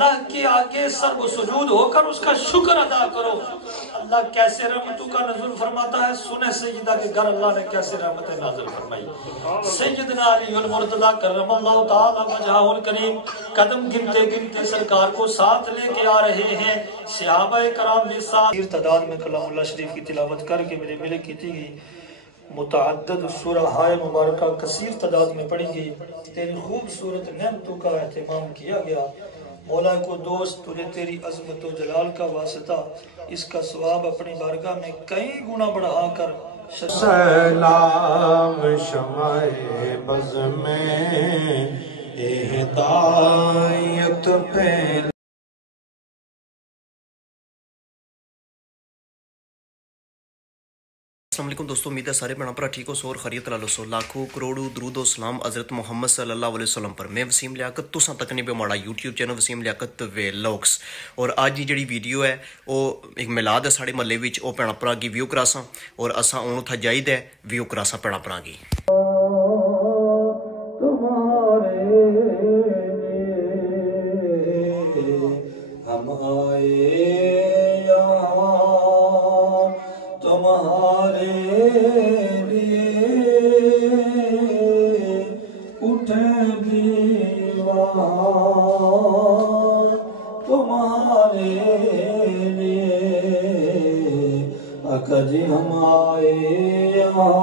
اللہ کے آگے سر و سجود ہو کر اس کا شکر ادا کرو۔ اللہ کیسے رحمتوں کا نزول فرماتا ہے، سنیں سیدہ کے گھر اللہ نے کیسے رحمتیں نازل فرمائی۔ سیدنا علی المرتضیٰ کرم اللہ تعالی وجہہ الکریم قدم گنتے گنتے سرکار کو ساتھ لے کے آ رہے ہیں۔ صحابہ کرام بھی ساتھ تعداد میں کلام اللہ شریف کی تلاوت کر کے میرے ملک کی تھی گئی، متعدد سورہ ہائے مبارکہ کثیر تعداد میں پڑھی گئی، تیری خوبصورت نعمتوں کا اہتمام کیا گیا۔ مولا کو دوست تجھے تیری عظمت و جلال کا واسطہ اس کا ثواب اپنی بارگاہ میں کئی گنا بڑھا کر سلام شمع بز میں ہدایت پھیل۔ السلام علیکم دوستو، امید ہے سارے بھیڑاں بھرا ٹھیک ہو سو اور خیریت لالو سو۔ لاکھوں کروڑوں درود و سلام حضرت محمد صلی اللہ علیہ وسلم پر۔ میں وسیم لیاقت تساں تک نہیں پہ ماڑا یوٹیوب چینل وسیم لیاقت ویلوگس، اور آج کی جڑی ویڈیو ہے وہ ایک میلاد ہے ساڑے محلے وچ، وہ بھیڑاں بھرا کی ویو کراساں اور اساں اونوں تھا جائید ہے ویو کراساں بھیڑاں بھرا کی۔ ہم آئے تمہارے لیے، اٹھے بھی وہاں تمہارے لیے، آقا جی ہم آئے یہاں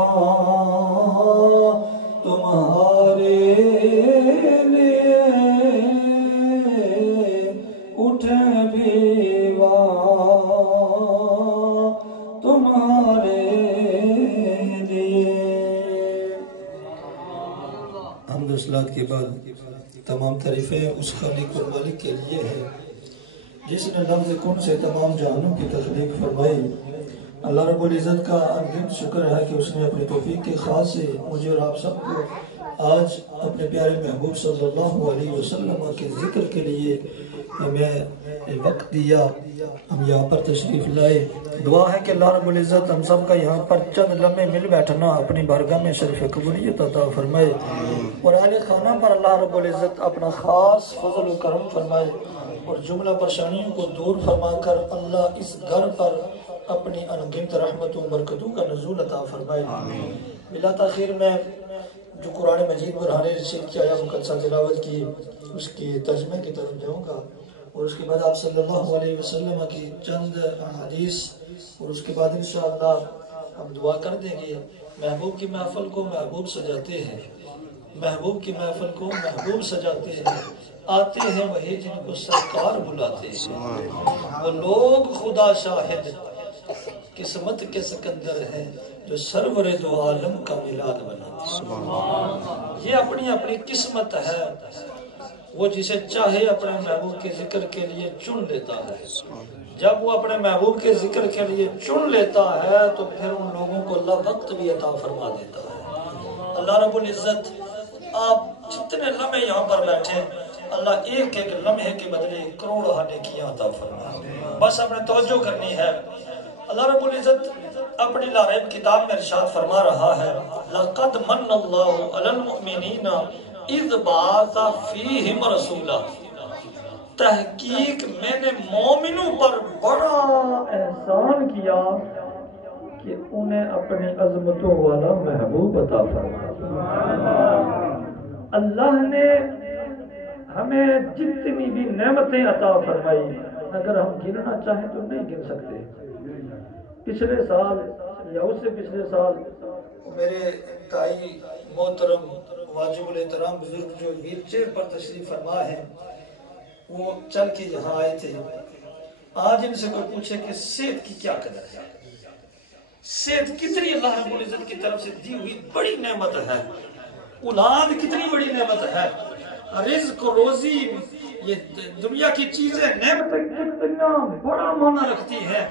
تمہارے لیے، اٹھے بھی وہاں تمہارے لیے۔ حمد و صلوات کے بعد تمام تعریفیں اس خالق و مالک کے لیے ہے جس نے لفظ کن سے تمام جہانوں کی تخلیق فرمائی۔ اللہ رب العزت کا انگنت شکر ہے کہ اس نے اپنی توفیق کے خاص سے مجھے اور آپ سب کو آج اپنے پیارے محبوب صلی اللہ علیہ وسلم کے ذکر کے لیے ہمیں وقت دیا، ہم یہاں پر تشریف لائے۔ دعا ہے کہ اللہ رب العزت ہم سب کا یہاں پر چند لمحے مل بیٹھنا اپنی بارگاہ میں شرف قبولیت عطا فرمائے، اور اہل خانہ پر اللہ رب العزت اپنا خاص فضل و کرم فرمائے، اور جملہ پریشانیوں کو دور فرما کر اللہ اس گھر پر اپنی انگنت رحمتوں و برکتوں کا نزول عطا فرمائے۔ بلا تاخیر میں جو قرآن مجید برہان رشید کی آیات مقدسہ تلاوت کی اس کی ترجمے کی طرف جاؤں گا، اور اس کے بعد آپ صلی اللہ علیہ وسلم کی چند حدیث، اور اس کے بعد انشاءاللہ ہم دعا کر دیں گے۔ محبوب کی محفل کو محبوب سجاتے ہیں، محبوب کی محفل کو محبوب سجاتے ہیں، آتے ہیں وہی جن کو سرکار بلاتے ہیں، وہ لوگ خدا شاہد قسمت کے سکندر ہے جو سرور دو عالم کا میلاد بناتے ہیں۔ یہ اپنی اپنی قسمت ہے، وہ جسے چاہے اپنے محبوب کے ذکر کے لیے چن لیتا ہے۔ جب وہ اپنے محبوب کے ذکر کے لیے چن لیتا ہے تو پھر ان لوگوں کو اللہ وقت بھی عطا فرما دیتا ہے۔ اللہ رب العزت آپ جتنے لمحے یہاں پر بیٹھے، اللہ ایک ایک لمحے کے بدلے کروڑ نیکیاں عطا فرمائے۔ بس اپنے توجہ کرنی ہے۔ اللہ رب العزت اپنی لا ریب کتاب میں ارشاد فرما رہا ہے، لَقَدْ مَنَّ اللَّهُ عَلَى الْمُؤْمِنِينَ اِذْ بَعَثَ فِيهِمْ رَسُولًا۔ تحقیق میں نے مومنوں پر بڑا احسان کیا کہ انہیں اپنی عظمتوں والا محبوب عطا فرمایا۔ اللہ نے ہمیں جتنی بھی نعمتیں عطا فرمائی، اگر ہم گننا چاہیں تو نہیں گن سکتے۔ پچھلے سال یا اس سے پچھلے سال میرے تائی محترم واجب الاحترام بزرگ جو ویل چیئر پر تشریف فرما ہے، وہ چل کے یہاں آئے تھے۔ آج ان سے کوئی پوچھے کہ صحت کی کیا قدر ہے، صحت کتنی اللہ رب العزت کی طرف سے دی ہوئی بڑی نعمت ہے، اولاد کتنی بڑی نعمت ہے، رزق روزی، یہ دنیا کی چیزیں نعمتیں کتنا بڑا معنی رکھتی ہے،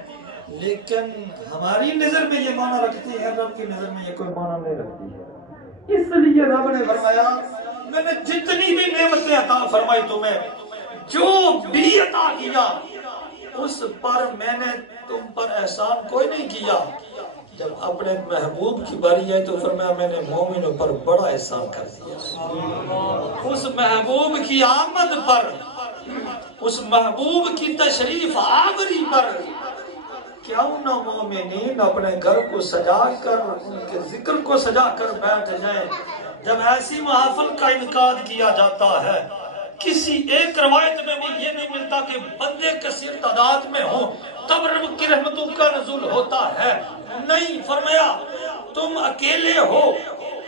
لیکن ہماری نظر میں یہ معنی رکھتی ہے، رب کی نظر میں یہ کوئی معنی نہیں رکھتی ہے۔ اس لیے رب نے فرمایا میں نے جتنی بھی نعمتیں عطا فرمائی تمہیں، جو بھی عطا کیا اس پر میں نے تم پر احسان کوئی نہیں کیا۔ جب اپنے محبوب کی باری آئی تو فرمایا میں نے مومنوں پر بڑا احسان کر دیا۔ اس محبوب کی آمد پر اس محبوب کی تشریف آوری پر کیوں نہ مومنین اپنے گھر کو سجا کر ان کے ذکر کو سجا کر بیٹھ جائیں۔ جب ایسی محافل کا انعقاد کیا جاتا ہے، کسی ایک روایت میں بھی یہ نہیں ملتا کہ بندے کثیر تعداد میں ہوں تب رب کی رحمتوں کا نزول ہوتا ہے، نہیں، فرمایا تم اکیلے ہو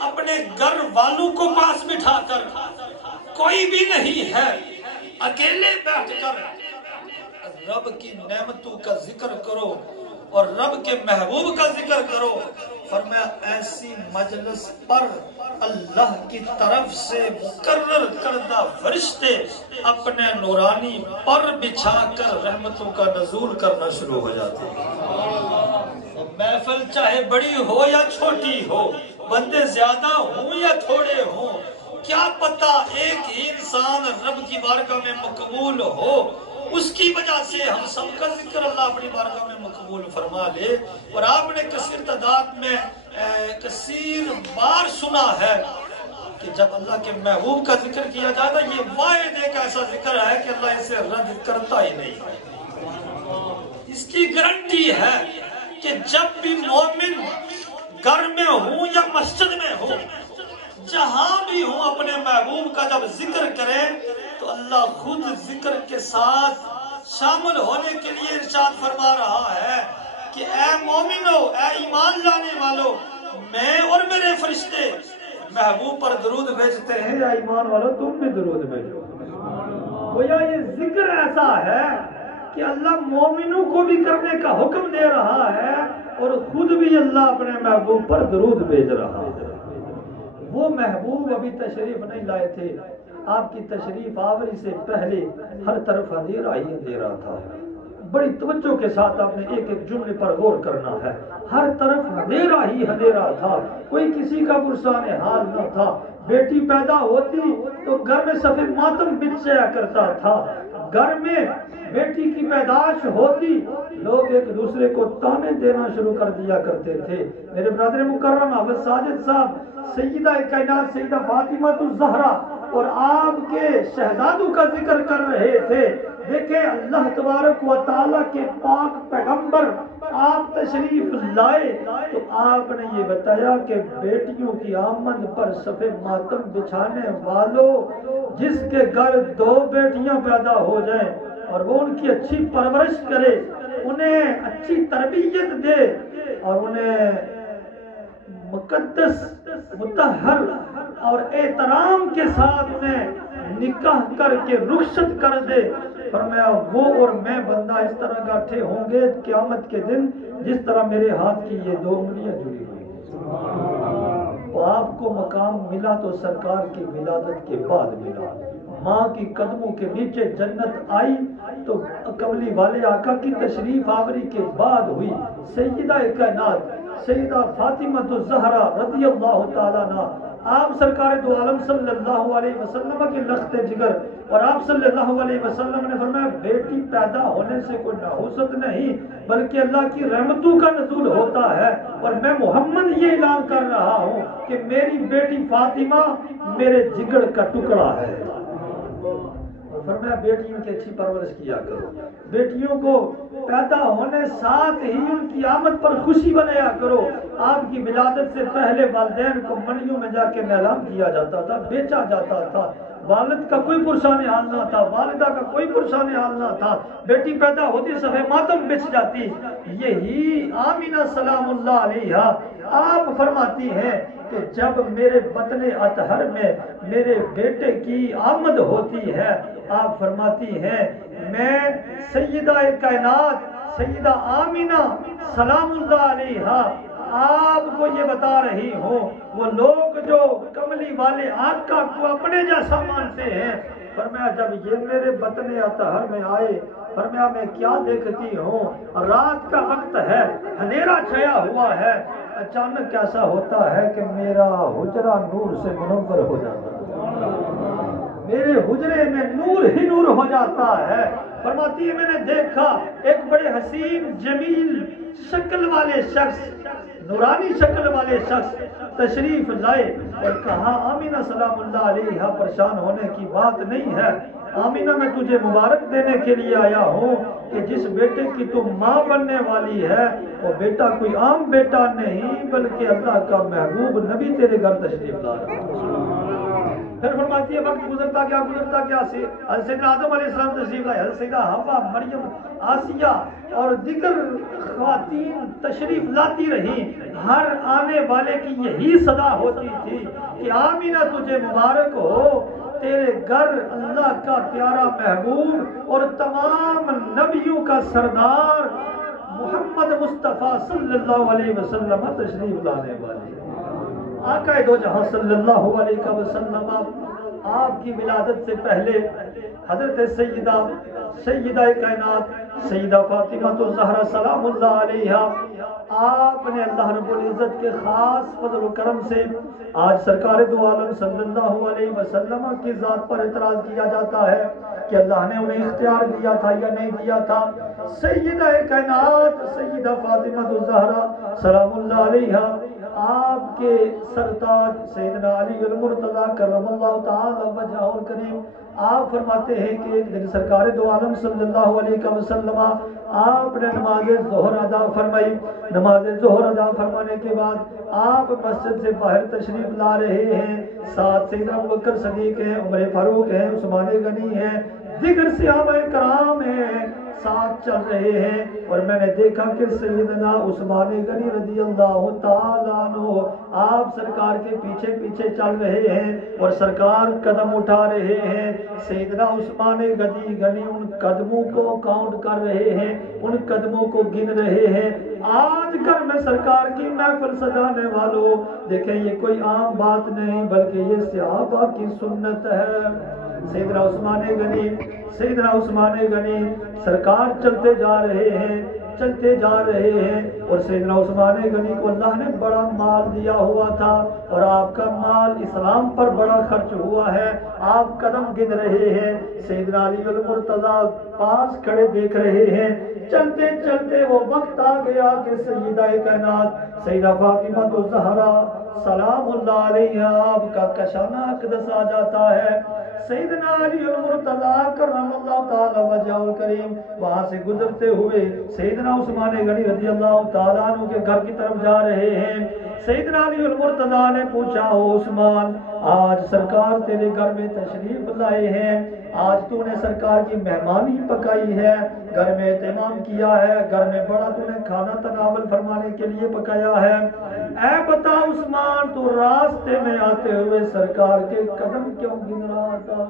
اپنے گھر والوں کو پاس بٹھا کر، کوئی بھی نہیں ہے، اکیلے بیٹھ کر رب کی نعمتوں کا ذکر کرو اور رب کے محبوب کا ذکر کرو۔ فرمایا ایسی مجلس پر اللہ کی طرف سے مقرر کردہ فرشتے اپنے نورانی پر بچھا کر رحمتوں کا نزول کرنا شروع ہو جاتے ہیں۔ محفل چاہے بڑی ہو یا چھوٹی ہو، بندے زیادہ ہوں یا تھوڑے ہوں، کیا پتہ ایک ہی انسان رب کی بارگاہ میں مقبول ہو، اس کی وجہ سے ہم سب کا ذکر اللہ اپنی بارگاہ میں مقبول فرما لے۔ اور آپ نے کثیر تعداد میں کثیر بار سنا ہے کہ جب اللہ کے محبوب کا ذکر کیا جاتا ہے، یہ واحد ایک ایسا ذکر ہے کہ اللہ اسے رد کرتا ہی نہیں ہے۔ اس کی گارنٹی ہے کہ جب بھی مومن گھر میں ہوں یا مسجد میں ہوں، جہاں بھی ہوں، اپنے محبوب کا جب ذکر کریں تو اللہ خود ذکر کے ساتھ شامل ہونے کے لیے ارشاد فرما رہا ہے کہ اے مومنو، اے ایمان لانے والو، میں اور میرے فرشتے محبوب پر درود بھیجتے ہیں، یا ایمان والو تم بھی درود بھیجو۔ گویا یہ ذکر ایسا ہے کہ اللہ مومنوں کو بھی کرنے کا حکم دے رہا ہے اور خود بھی اللہ اپنے محبوب پر درود بھیج رہا ہے۔ وہ محبوب ابھی تشریف نہیں لائے تھے، آپ کی تشریف آوری سے پہلے ہر طرف اندھیرا ہی اندھیرا تھا۔ بڑی توجہ کے ساتھ آپ نے ایک ایک جملے پر غور کرنا ہے۔ ہر طرف اندھیرا ہی اندھیرا تھا، کوئی کسی کا پرسان حال نہ تھا۔ بیٹی پیدا ہوتی تو گھر میں صف ماتم بچ جایا کرتا تھا، گھر میں بیٹی کی پیدائش ہوتی لوگ ایک دوسرے کو تانے دینا شروع کر دیا کرتے تھے۔ میرے برادر مکرم حافظ ساجد صاحب سیدہ کائنات سیدہ فاطمہ الزہرا اور آپ کے شہزادوں کا ذکر کر رہے تھے۔ دیکھیں اللہ تبارک و تعالیٰ کے پاک پیغمبر آپ تشریف لائے تو آپ نے یہ بتایا کہ بیٹیوں کی آمد پر صف ماتم بچھانے والوں، جس کے گھر 2 بیٹیاں پیدا ہو جائیں اور وہ ان کی اچھی پرورش کرے، انہیں اچھی تربیت دے اور انہیں مقدس مطہر اور احترام کے ساتھ انہیں نکاح کر کے رخصت کر دے، فرمایا وہ اور میں بندہ اس طرح گاٹھے ہوں گے قیامت کے دن جس طرح میرے ہاتھ کی یہ 2 انگلیاں جڑی ہوئی۔ تو آپ کو مقام ملا تو سرکار کی ولادت کے بعد ملا۔ ماں کی قدموں کے نیچے جنت آئی تو کملی والے آقا کی تشریف آوری کے بعد ہوئی۔ سیدہ کائنات سیدہ فاطمہ الزہرا رضی اللہ تعالیٰ عنہ، آپ سرکار دو عالم صلی اللہ علیہ وسلم کے لخت جگر، اور آپ صلی اللہ علیہ وسلم نے فرمایا بیٹی پیدا ہونے سے کوئی نحوست نہیں بلکہ اللہ کی رحمتوں کا نزول ہوتا ہے، اور میں محمد یہ اعلان کر رہا ہوں کہ میری بیٹی فاطمہ میرے جگر کا ٹکڑا ہے۔ فرمایا بیٹیوں کی اچھی پرورش کیا کرو، بیٹیوں کو پیدا ہونے ساتھ ہی ان کی آمد پر خوشی بنایا کرو۔ آپ کی ولادت سے پہلے والدین کو منڈیوں میں جا کے نیلام کیا جاتا تھا، بیچا جاتا تھا، والد کا کوئی پرسان حال نہ تھا، والدہ کا کوئی پرسان حال نہ تھا، بیٹی پیدا ہوتی صف ماتم بچ جاتی۔ یہی آمینہ سلام اللہ علیہا آپ فرماتی ہیں کہ جب میرے بطن اطہر میں میرے بیٹے کی آمد ہوتی ہے، آپ فرماتی ہیں میں سیدہ کائنات سیدہ آمینہ سلام اللہ علیہا آپ کو یہ بتا رہی ہوں، وہ لوگ جو کملی والے آقا کو اپنے جیسا مانتے ہیں، فرمایا جب یہ میرے بطن اطہر میں آئے، فرمایا میں کیا دیکھتی ہوں، رات کا وقت ہے، اندھیرا چھایا ہوا ہے، اچانک ایسا ہوتا ہے کہ میرا حجرہ نور سے منور ہو جاتا ہے، میرے حجرے میں نور ہی نور ہو جاتا ہے۔ فرماتی ہے میں نے دیکھا ایک بڑے حسین جمیل شکل والے شخص، نورانی شکل والے شخص تشریف لائے اور کہا آمینہ سلام اللہ علیہ پریشان ہونے کی بات نہیں ہے، آمینہ میں تجھے مبارک دینے کے لیے آیا ہوں کہ جس بیٹے کی تو ماں بننے والی ہے وہ بیٹا کوئی عام بیٹا نہیں بلکہ اللہ کا محبوب نبی تیرے گھر تشریف لا رہا ہے۔ پھر فرماتی ہے وقت گزرتا کیا حضرت سیدنا آدم علیہ السلام تشریف لائے، حضرت سیدہ حوا، مریم، آسیہ اور دیگر خواتین تشریف لاتی رہی۔ ہر آنے والے کی یہی صدا ہوتی تھی کہ آمینہ تجھے مبارک ہو، تیرے گھر اللہ کا پیارا محبوب اور تمام نبیوں کا سردار محمد مصطفیٰ صلی اللہ علیہ وسلم تشریف لانے والے۔ آقا دو جہاں صلی اللہ علیہ وسلم آپ کی ولادت سے پہلے حضرت سیدہ کائنات سیدہ فاطمہ الزہرا سلام اللہ علیہا، آپ نے اللہ رب العزت کے خاص فضل و کرم سے آج سرکار دو عالم صلی اللہ علیہ وسلم کی ذات پر اعتراض کیا جاتا ہے کہ اللہ نے انہیں اختیار دیا تھا یا نہیں دیا تھا۔ سیدہ کائنات سیدہ فاطمہ الزہرا سلام اللہ علیہا، آپ کے سرتاج سیدنا علی المرتضی کرم اللہ تعالی وجہہ الکریم، آپ فرماتے ہیں کہ ایک دن سرکار دو عالم صلی اللہ علیہ وسلم آپ نے نماز ظہر ادا فرمائی۔ نماز ظہر ادا فرمانے کے بعد آپ مسجد سے باہر تشریف لا رہے ہیں، ساتھ سیدنا ابوبکر صدیق ہیں، عمر فاروق ہیں، عثمان غنی ہیں، دیگر صحابہ کرام ہیں، ساتھ چل رہے ہیں، اور میں نے دیکھا کہ سیدنا عثمان غنی رضی اللہ تعالیٰ عنہ آپ سرکار کے پیچھے پیچھے چل رہے ہیں اور سرکار قدم اٹھا رہے ہیں۔ سیدنا عثمان غنی ان قدموں کو کاؤنٹ کر رہے ہیں، ان قدموں کو گن رہے ہیں۔ آج کل میں سرکار کی محفل سجانے والوں دیکھیں، یہ کوئی عام بات نہیں بلکہ یہ صحابہ کی سنت ہے۔ سیدنا عثمان غنی سرکار چلتے جا رہے ہیں اور سیدنا عثمان غنی کو اللہ نے بڑا مال دیا ہوا تھا اور آپ کا مال اسلام پر بڑا خرچ ہوا ہے۔ آپ قدم گن رہے ہیں، سیدنا علی المرتضی پاس کھڑے دیکھ رہے ہیں۔ چلتے چلتے وہ وقت آ گیا کہ سیدہ کائنات سیدہ فاطمہ الزہرا سلام اللہ علیہا آپ کا کشانہ اقدس آ جاتا ہے۔ سیدنا علی المرتضی کرم اللہ تعالی وجہہ الکریم وہاں سے گزرتے ہوئے سیدنا عثمان غنی رضی اللہ تعالیٰ عنہ کے گھر کی طرف جا رہے ہیں۔ سیدنا علی المرتضی نے پوچھا، او عثمان، آج سرکار تیرے گھر میں تشریف لائے ہیں، آج تو نے سرکار کی مہمانی پکائی ہے، گھر میں اہتمام کیا ہے، گھر میں بڑا تو نے کھانا تناول فرمانے کے لیے پکایا ہے، اے بتا عثمان تو راستے میں آتے ہوئے سرکار کے قدم کیوں گن رہا تھا؟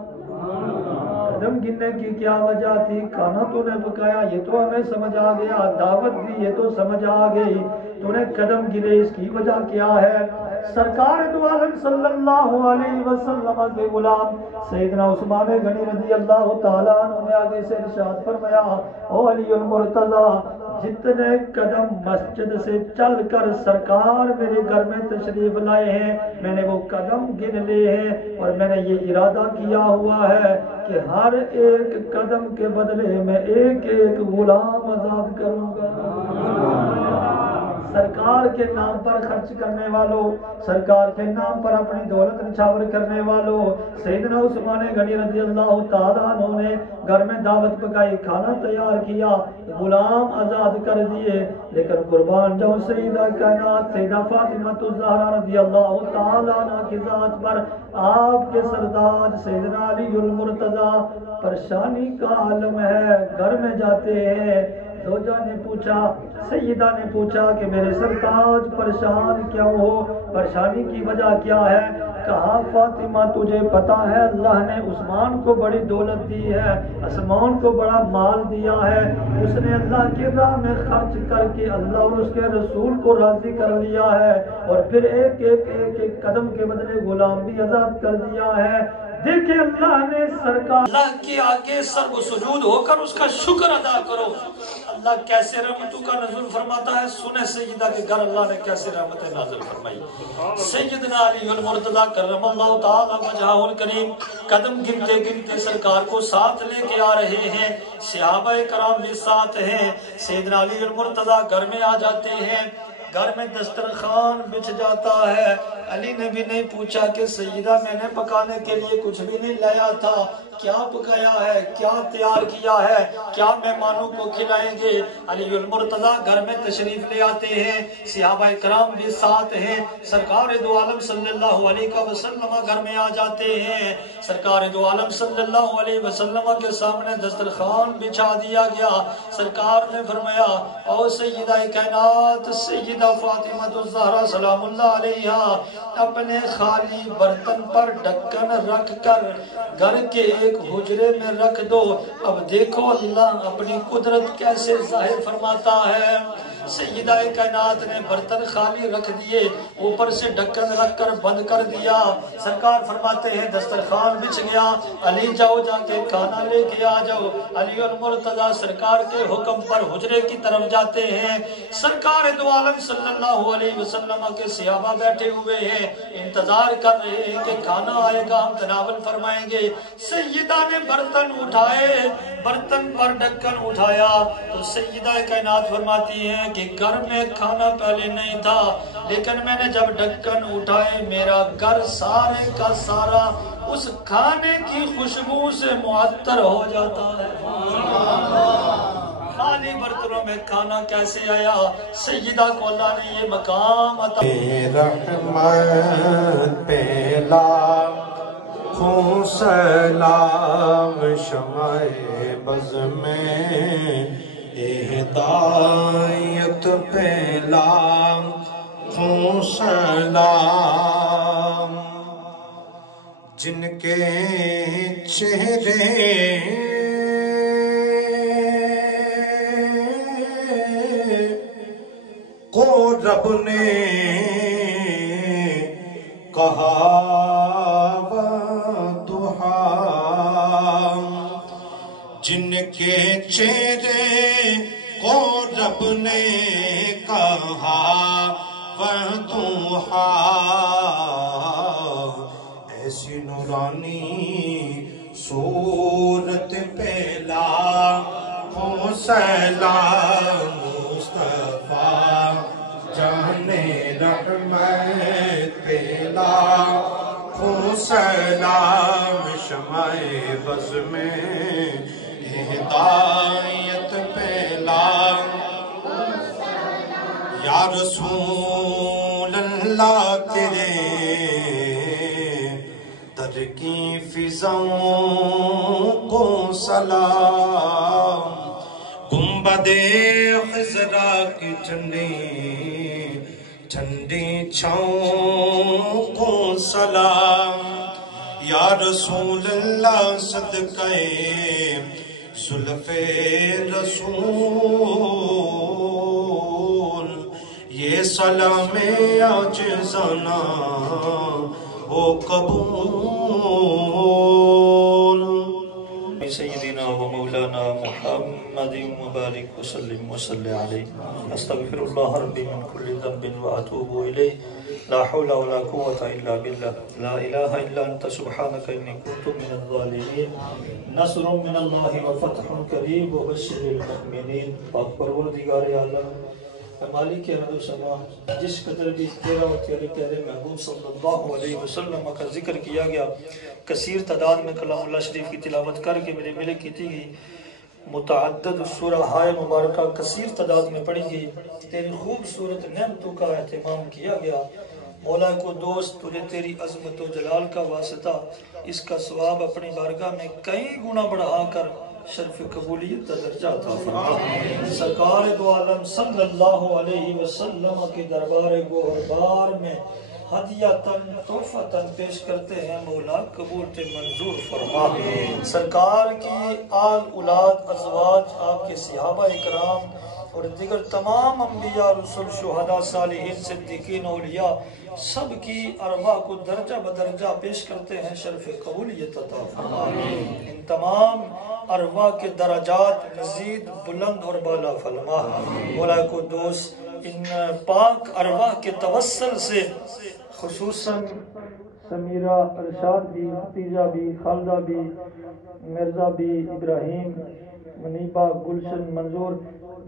قدم گننے کی کیا وجہ تھی؟ کھانا تو نے پکایا یہ تو ہمیں سمجھ آ گیا، دعوت دی یہ تو سمجھ آ گئی، تو نے قدم گنے اس کی وجہ کیا ہے؟ سرکار دو عالم صلی اللہ علیہ وسلم کے غلام سیدنا عثمان غنی رضی اللہ تعالیٰ عنہ نے آگے سے ارشاد فرمایا، او علی المرتضی، جتنے قدم مسجد سے چل کر سرکار میرے گھر میں تشریف لائے ہیں میں نے وہ قدم گن لیے ہیں، اور میں نے یہ ارادہ کیا ہوا ہے کہ ہر ایک قدم کے بدلے میں ایک ایک غلام آزاد کروں گا۔ سرکار کے نام پر خرچ کرنے والوں، سرکار کے نام پر اپنی دولت نچھاور کرنے والوں، سیدنا عثمان غنی رضی اللہ تعالیٰ عنہ نے گھر میں دعوت پکائی، کھانا تیار کیا، غلام آزاد کر دیے، لیکن قربان جاؤں سیدہ کائنات سیدہ فاطمہ الزہرا رضی اللہ تعالیٰ عنہ کی ذات پر آپ کے سردار سیدنا علی المرتضی پریشانی کا عالم ہے، گھر میں جاتے ہیں، زوجہ نے پوچھا، سیدہ نے پوچھا کہ میرے سرتاج پریشان کیوں ہو، پریشانی کی وجہ کیا ہے؟ کہا فاطمہ تجھے پتا ہے اللہ نے عثمان کو بڑی دولت دی ہے، عثمان کو بڑا مال دیا ہے، اس نے اللہ کی راہ میں خرچ کر کے اللہ اور اس کے رسول کو راضی کر لیا ہے، اور پھر ایک ایک قدم کے بدلے غلام بھی آزاد کر دیا ہے۔ دیکھیں اللہ نے سرکار اللہ کے آگے سر و سجود ہو کر اس کا شکر ادا کرو، اللہ کیسے رحمتوں کا نزول فرماتا ہے۔ سنیں سیدہ کے گھر اللہ نے کیسے رحمتیں نازل فرمائی۔ سیدنا علی المرتضی کرم اللہ تعالی وجہہ الکریم قدم گنتے گنتے سرکار کو ساتھ لے کے آ رہے ہیں، صحابہ کرام بھی ساتھ ہیں، سیدنا علی المرتضی گھر میں آ جاتے ہیں، گھر میں دسترخوان بچھ جاتا ہے۔ علی نے بھی نہیں پوچھا کہ سیدہ میں نے پکانے کے لیے کچھ بھی نہیں لایا تھا، کیا پکایا ہے، کیا تیار کیا ہے، کیا مہمانوں کو کھلائیں گے۔ علی المرتضیٰ گھر میں تشریف لے آتے ہیں، صحابہ کرام بھی ساتھ ہیں، سرکار دو عالم صلی اللہ علیہ وسلم گھر میں آ جاتے ہیں۔ سرکار دو عالم صلی اللہ علیہ وسلم کے سامنے دسترخوان بچھا دیا گیا۔ سرکار نے فرمایا او سیدہ کائنات سیدہ فاطمہ الزہرا سلام اللہ علیہا، اپنے خالی برتن پر ڈھکن رکھ کر گھر کے ایک حجرے میں رکھ دو۔ اب دیکھو اللہ اپنی قدرت کیسے ظاہر فرماتا ہے۔ سیدہ کائنات نے برتن خالی رکھ دیے، اوپر سے ڈھکن رکھ کر بند کر دیا۔ سرکار فرماتے ہیں دسترخوان بچھ گیا، علی جاؤ جا کے کھانا لے کے آ جاؤ۔ علی المرتضیٰ سرکار کے حکم پر حجرے کی طرف جاتے ہیں۔ سرکار دو عالم صلی اللہ علیہ وسلم کے صحابہ بیٹھے ہوئے ہیں، انتظار کر رہے ہیں کہ کھانا آئے گا، ہم تناول فرمائیں گے۔ سیدہ نے برتن اٹھائے، برتن پر ڈھکن اٹھایا تو سیدہ کائنات فرماتی ہیں کہ گھر میں کھانا پہلے نہیں تھا، لیکن میں نے جب ڈھکن اٹھائے میرا گھر سارے کا سارا اس کھانے کی خوشبو سے معطر ہو جاتا ہے۔ خالی برتنوں میں کھانا کیسے آیا؟ سیدہ کو اللہ نے یہ مقام عطا رحمت پہلا خوں سلام شمع بز میں ہدایت پہلا خوں سلام جن کے چہرے کو رب نے کہا وَضُحَا، جن کے چہرے کو رب نے کہا وَضُحَا، ایسی نورانی صورت پہلا ہو سلام مصطفیٰ جانے رحمت پہلا ہو سلام شمع بز میں ہدایت پہلا یا رسول اللہ تیرے در کی فضاؤں کو سلام، گنبد خضرا کی ٹھنڈی ٹھنڈی چھاؤں کو سلام، یا رسول اللہ صدقہ زلف رسول یہ سلام عاجزانہ ہو قبول۔ سیدنا و مولانا محمد مبارک وسلم وسلم علیہ۔ استغفر اللہ ربی من کل ذنب و اتوب الیہ، لا حول ولا قوة الا باللہ، لا الہ الا انت سبحانک انی کنت من الظالمین، نصر من اللہ و فتح قریب و بشر المؤمنین۔ پاک پروردگار عالم مالک ارض و سما، جس قدر بھی تیرا و تیرے پیارے محبوب صلی اللہ علیہ وسلم کا ذکر کیا گیا، کثیر تعداد میں کلام اللہ شریف کی تلاوت کر کے میرے ملے کی تھی گئی، متعدد سورہ ہائے مبارکہ کثیر تعداد میں پڑھی گئی، تیری خوبصورت نعمتوں کا اہتمام کیا گیا۔ مولا کو دوست تجھے تیری عظمت و جلال کا واسطہ اس کا ثواب اپنی بارگاہ میں کئی گنا بڑھا کر شرف قبولیت کا درجہ عطا فرما۔ سرکار دو عالم صلی اللہ علیہ وسلم کے دربار گوہربار میں ہدیتاً تحفتاً پیش کرتے ہیں، مولا قبول تے منظور فرما۔ سرکار کی آل اولاد ازواج، آپ کے صحابہ اکرام اور دیگر تمام انبیاء رسول شہداء صالحین صدیقین اولیاء سب کی ارواح کو درجہ بدرجہ پیش کرتے ہیں، شرف قبولیت عطا فرما۔ ان تمام ارواح کے درجات مزید بلند اور بالا فرما۔ مولا کو دوست ان پاک ارواح کے توسل سے خصوصاً سمیرہ، ارشاد بھی، حتیجہ بھی، خالدہ بھی، مرزا بھی، ابراہیم، منیبہ، گلشن، منظور،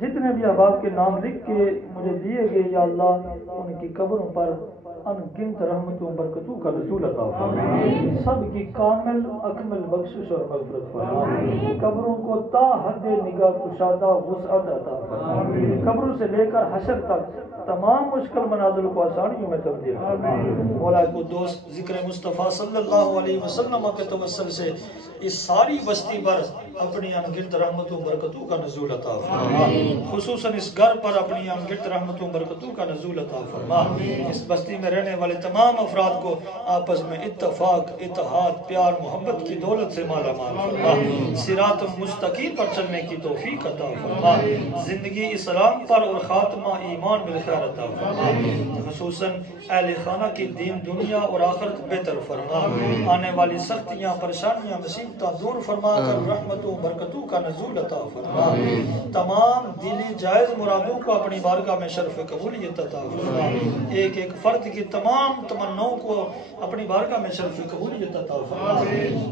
جتنے بھی احباب کے نام لکھ کے مجھے دیے گئے یا اللہ ان کی قبروں پر ان گنت رحمتوں برکتوں کا نزول عطا فرما، سب کی کامل اکمل بخشش اور مغفرت فرما، قبروں کو تا حد نگاہ کشادہ وسعت عطا فرما، قبروں سے لے کر حشر تک تمام مشکل منازل کو آسانیوں میں تبدیل فرما۔ مولا قدوس ذکر مصطفیٰ صلی اللہ علیہ وسلم کے توسل سے اس ساری بستی پر اپنی انگنت رحمتوں برکتوں کا نزول عطا فرما، خصوصاً اس گھر پر اپنی انگنت رحمتوں برکتوں کا نزول عطا فرما۔ اس بستی میں رہنے والے تمام افراد کو آپس میں اتفاق، اتحاد، پیار، محبت کی دولت سے مالا مال فرما، صراط مستقیم پر چلنے کی توفیق عطا فرما، زندگی اسلام پر اور خاتمہ ایمان بالخیر عطا فرما، خصوصاً اہل خانہ کی دین دنیا اور آخرت بہتر فرما، آنے والی سختیاں، پریشانیاں، مصیبتیں دور فرما کر رحمتوں برکتوں کا نزول عطا فرما، تمام دلی جائز مرادوں کو اپنی بارگاہ میں شرف قبولیت عطا فرما، ایک ایک فرد کی تمام تمناؤں کو اپنی بارگاہ میں شرف قبولیت عطا فرما،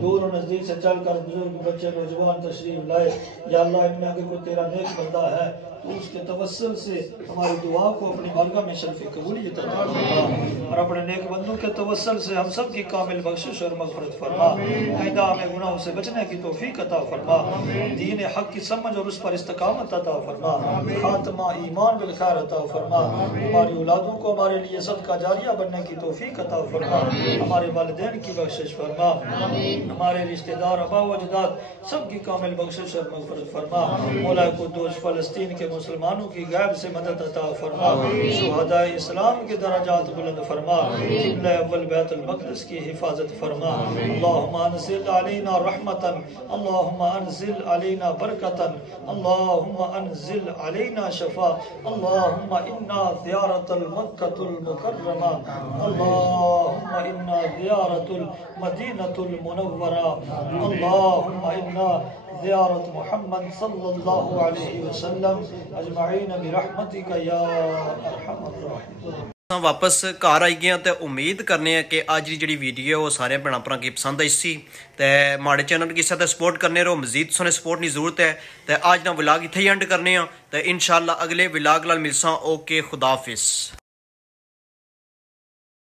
دور و نزدیک سے چل کر بزرگ بچے نوجوان تشریف لائے، یا اللہ ان میں اگر کوئی تیرا نیک بندہ ہے تو اس کے توسل سے ہماری دعا کو اپنی بارگاہ میں شرف قبولیت عطا فرما، اور اپنے نیک بندوں کے توسل سے ہم سب کی کامل بخشش اور مغفرت فرما، آئندہ ہمیں گناہوں سے بچنے کی توفیق عطا فرما، دین حق کی سمجھ اور اس پر استقامت عطا فرما، خاتمہ ایمان بالخیر عطا فرما، ہماری اولادوں کو ہمارے لیے صدقہ جاریہ بننے کی توفیق عطا فرما، ہمارے والدین کی بخشش فرما، ہمارے رشتہ دار آبا و اجداد سب کی کامل بخشش اور مغفرت فرما، مولا قدوس فلسطین کے مسلمانوں کی غیب سے مدد عطا فرما، شہداء اسلام کے درجات بلند فرما، قبلہ اول بیت المقدس کی حفاظت فرما، اللہم انزل علینا رحمتا، اللہم انزل علینا برکتا، اللہم انزل علینا شفا، اللہم انا زیارت المکۃ المکرمہ، اللہم انا زیارت المدینۃ المنورہ، اللہم انا زیارت محمد صلی اللہ علیہ وسلم اجمعین برحمتک یا ارحم الراحمین۔ واپس گھر آئی گئے تے امید کرنے ہیں کہ اج دی جڑی ویڈیو وہ سارے بھੈਣਾਂ ਭਰਾਵਾਂ کی پسند آئی سی تے ماڑے چینل کی ساتھ سپورٹ کرنے رہو، مزید سنے سپورٹ کی ضرورت ہے تے اج دا ولاگ اتھے ہی اینڈ کرنے ہیں تے انشاءاللہ اگلے ولاگ نال ملساں۔ اوکے، خدا حافظ۔